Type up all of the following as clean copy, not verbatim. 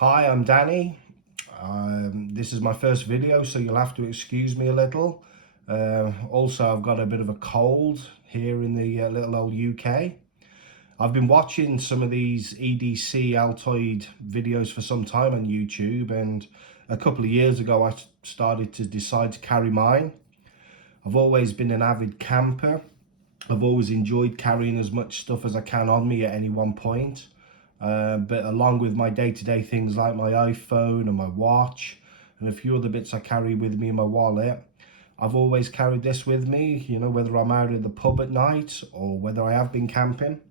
Hi, I'm Danny. This is my first video, so you'll have to excuse me a little. Also, I've got a bit of a cold here in the little old UK. I've been watching some of these EDC Altoid videos for some time on YouTube, and a couple of years ago I started to decide to carry mine. I've always been an avid camper. I've always enjoyed carrying as much stuff as I can on me at any one point. But along with my day-to-day things like my iPhone and my watch and a few other bits I carry with me in my wallet, I've always carried this with me, you know, whether I'm out at the pub at night or whether I have been camping.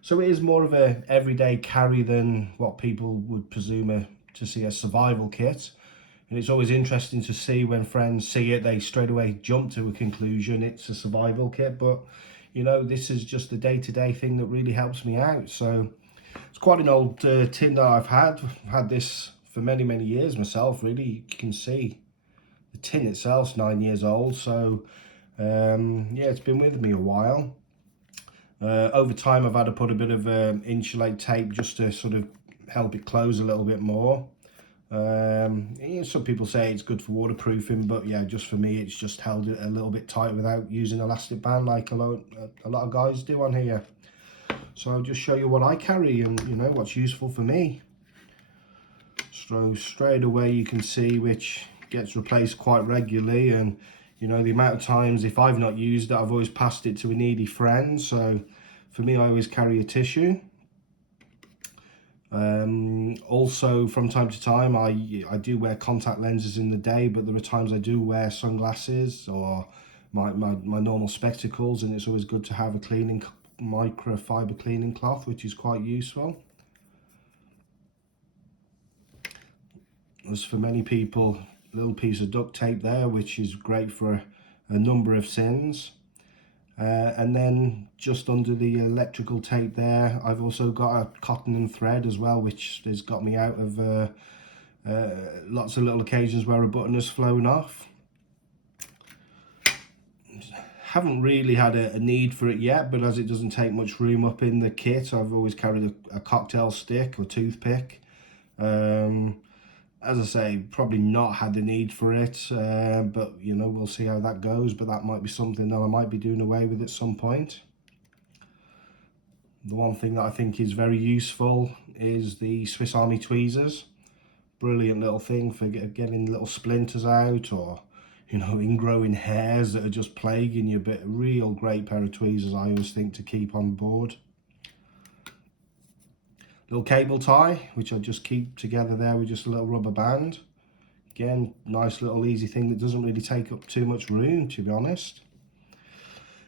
So it is more of a everyday carry than what people would presume to see a survival kit. And it's always interesting to see when friends see it, they straight away jump to a conclusion it's a survival kit. But, you know, this is just a day-to-day thing that really helps me out. So it's quite an old tin that I've had this for many years myself. Really, you can see the tin itself's 9 years old, so yeah, it's been with me a while. Over time I've had to put a bit of insulate tape just to sort of help it close a little bit more. Some people say it's good for waterproofing, but yeah, just for me it's just held it a little bit tight without using elastic band like a lot of guys do on here. So I'll just show you what I carry and, you know, what's useful for me. So straight away you can see which gets replaced quite regularly, and, you know, the amount of times if I've not used it, I've always passed it to a needy friend. So for me, I always carry a tissue. Also from time to time I do wear contact lenses in the day, but there are times I do wear sunglasses or my normal spectacles, and it's always good to have a microfiber cleaning cloth, which is quite useful. As for many people, a little piece of duct tape there, which is great for a number of sins. And then just under the electrical tape there, I've also got a cotton and thread as well, which has got me out of lots of little occasions where a button has flown off. Haven't really had a need for it yet, but as it doesn't take much room up in the kit, I've always carried a cocktail stick or toothpick. As I say, probably not had the need for it, but, you know, we'll see how that goes. But that might be something that I might be doing away with at some point. The one thing that I think is very useful is the Swiss Army tweezers. Brilliant little thing for getting little splinters out, or, you know, ingrowing hairs that are just plaguing you. But a real great pair of tweezers, I always think, to keep on board. Little cable tie, which I just keep together there with just a little rubber band. Again, nice little easy thing that doesn't really take up too much room, to be honest.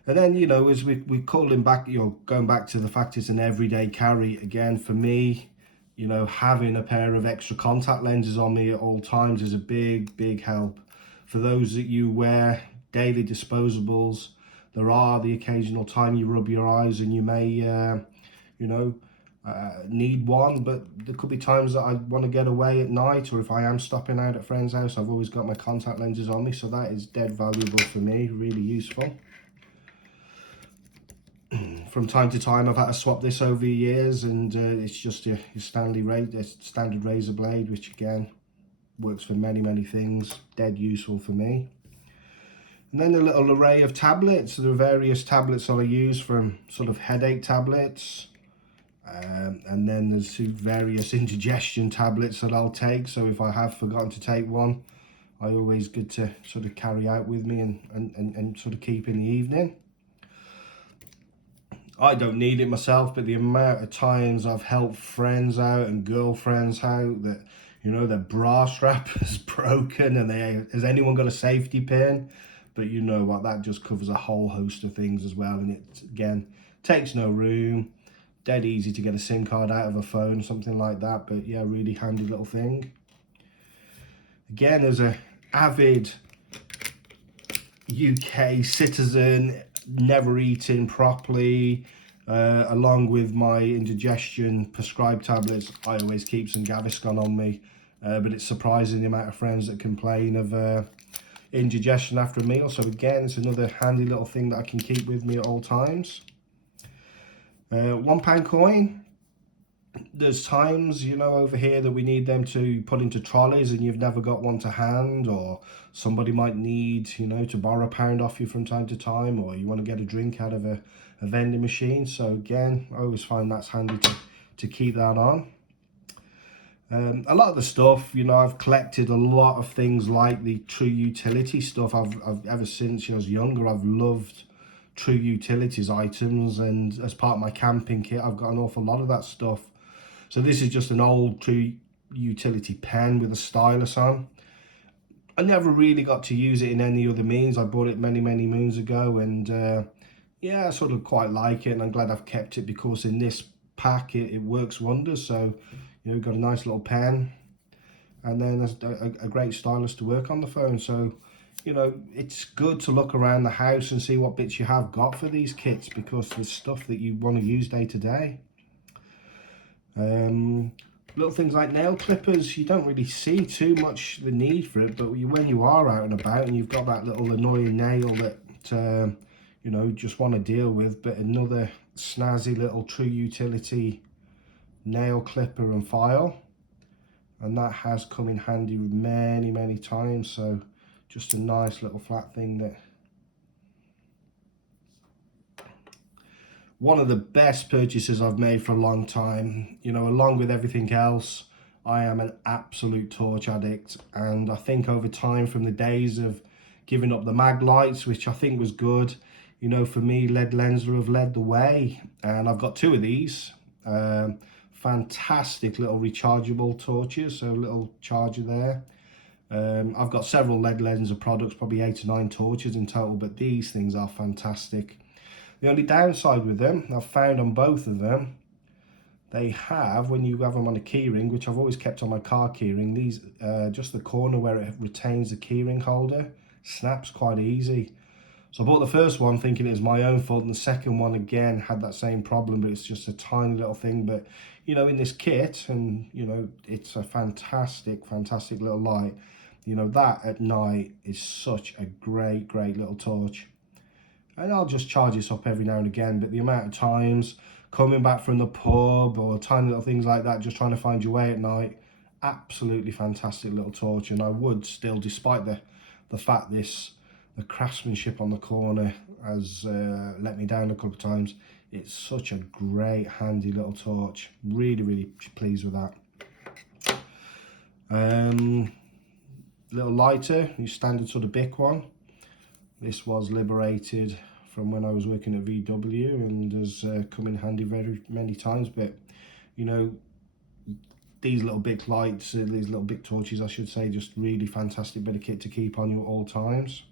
And then, you know, as we're calling back, you know, going back to the fact it's an everyday carry, again, for me, you know, having a pair of extra contact lenses on me at all times is a big help. For those that you wear daily disposables, there are the occasional time you rub your eyes and you may, you know, need one, but there could be times that I want to get away at night, or if I am stopping out at a friend's house, I've always got my contact lenses on me, so that is dead valuable for me, really useful. From time to time I've had to swap this over the years, and it's just your standard razor blade, which again works for many things, dead useful for me. And then a little array of tablets. There are various tablets that I use, from sort of headache tablets, and then there's various indigestion tablets that I'll take. So if I have forgotten to take one, I always good to sort of carry out with me and sort of keep in the evening. I don't need it myself, but the amount of times I've helped friends out and girlfriends out that, you know, their bra strap is broken and has anyone got a safety pin? But you know what, that just covers a whole host of things as well, and it, again, takes no room. Dead easy to get a SIM card out of a phone, something like that. But yeah, really handy little thing. Again, as a avid UK citizen, never eating properly, along with my indigestion prescribed tablets, I always keep some Gaviscon on me. But it's surprising the amount of friends that complain of indigestion after a meal. So again, it's another handy little thing that I can keep with me at all times. £1 coin. There's times, you know, over here that we need them to put into trolleys and you've never got one to hand, or somebody might need, you know, to borrow a pound off you from time to time, or you want to get a drink out of a vending machine. So again, I always find that's handy to keep that on. A lot of the stuff, you know, I've collected a lot of things like the True Utility stuff. I've ever since I was younger, I've loved True Utilities items, and as part of my camping kit, I've got an awful lot of that stuff. So this is just an old True Utility pen with a stylus on. I never really got to use it in any other means. I bought it many moons ago, and yeah, I sort of quite like it, and I'm glad I've kept it because in this pack it works wonders. So, you know, we've got a nice little pen, and then a great stylus to work on the phone. So, you know, it's good to look around the house and see what bits you have got for these kits, because there's stuff that you want to use day to day. Little things like nail clippers, you don't really see too much the need for it, but when you are out and about and you've got that little annoying nail that you know, just want to deal with, but another snazzy little True Utility nail clipper and file, and that has come in handy many times. So just a nice little flat thing that one of the best purchases I've made for a long time. You know, along with everything else, I am an absolute torch addict, and I think over time, from the days of giving up the mag lights, which I think was good, you know, for me, lead lenser have led the way, and I've got two of these. Fantastic little rechargeable torches, so a little charger there. I've got several lead lenser products, probably 8 or 9 torches in total, but these things are fantastic. The only downside with them, I've found on both of them, they have, when you have them on a keyring, which I've always kept on my car keyring, these, just the corner where it retains the keyring holder, snaps quite easy. So I bought the first one thinking it was my own fault, and the second one again had that same problem, but it's just a tiny little thing. But, you know, in this kit, and, you know, it's a fantastic little light. You know, that at night is such a great little torch. And I'll just charge this up every now and again, but the amount of times coming back from the pub or tiny little things like that, just trying to find your way at night, absolutely fantastic little torch. And I would still, despite the fact the craftsmanship on the corner has let me down a couple of times, it's such a great handy little torch. Really pleased with that. Little lighter, your standard sort of Bic one. This was liberated from when I was working at VW and has come in handy very many times. But, you know, these little Bic lights, these little Bic torches I should say, just really fantastic bit of kit to keep on you at all times.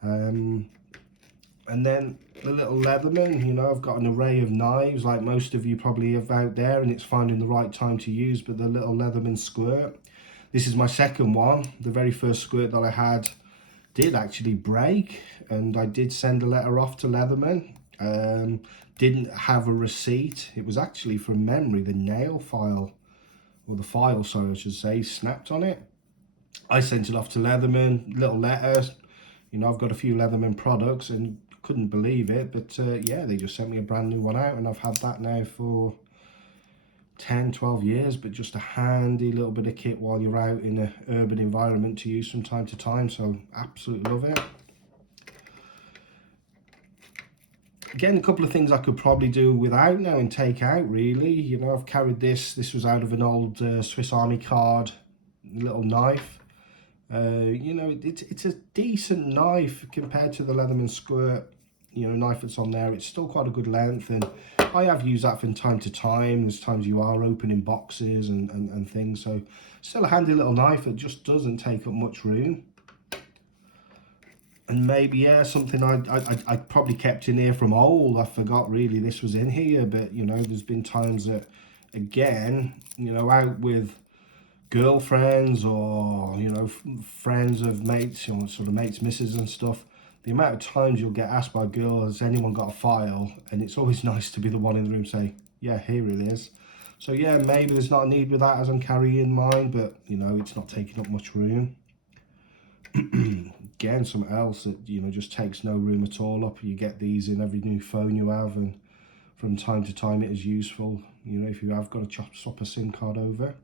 And then the little Leatherman, you know, I've got an array of knives like most of you probably have out there, and it's finding the right time to use. But the little Leatherman squirt, this is my second one. The very first squirt that I had did actually break, and I did send a letter off to Leatherman. Didn't have a receipt. It was actually from memory. The nail file, or the file, sorry, I should say, snapped on it. I sent it off to Leatherman, little letter. You know, I've got a few Leatherman products and couldn't believe it, but yeah, they just sent me a brand new one out, and I've had that now for 10-12 years. But just a handy little bit of kit while you're out in an urban environment to use from time to time, so absolutely love it. Again, a couple of things I could probably do without now and take out, really. You know, I've carried this was out of an old Swiss Army card little knife. You know, it's a decent knife compared to the Leatherman squirt, you know, knife that's on there. It's still quite a good length, and I have used that from time to time. There's times you are opening boxes and things, so still a handy little knife that just doesn't take up much room. And maybe, yeah, something I probably kept in here from old. I forgot really this was in here, but, you know, there's been times that, again, you know, out with girlfriends or, you know, friends of mates, you know, sort of mates, misses and stuff, the amount of times you'll get asked by a girl, has anyone got a file? And it's always nice to be the one in the room say, yeah, here it is. So yeah, maybe there's not a need with that as I'm carrying mine, but, you know, it's not taking up much room. Again, something else that, you know, just takes no room at all up. You get these in every new phone you have, and from time to time it is useful, you know, if you have got to swap a SIM card over.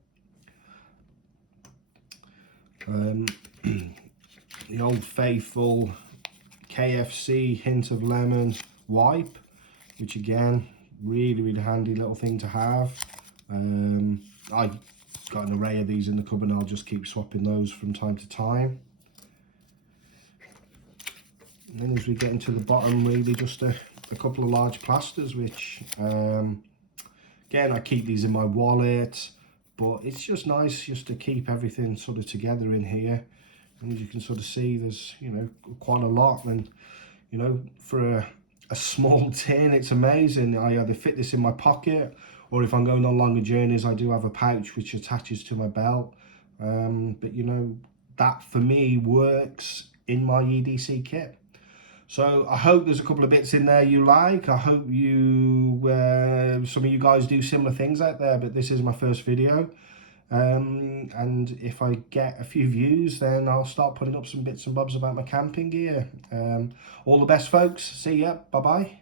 The old faithful KFC hint of lemon wipe, which again, really handy little thing to have. I got an array of these in the cupboard and I'll just keep swapping those from time to time. And then as we get into the bottom, really just a couple of large plasters, which again, I keep these in my wallet, but it's just nice just to keep everything sort of together in here. And as you can sort of see, there's, you know, quite a lot, and you know, for a small tin, it's amazing. I either fit this in my pocket, or if I'm going on longer journeys, I do have a pouch which attaches to my belt. But you know, that for me works in my EDC kit. So I hope there's a couple of bits in there you like. I hope you, some of you guys do similar things out there, but this is my first video. And if I get a few views, then I'll start putting up some bits and bobs about my camping gear. All the best, folks. See ya. Bye-bye.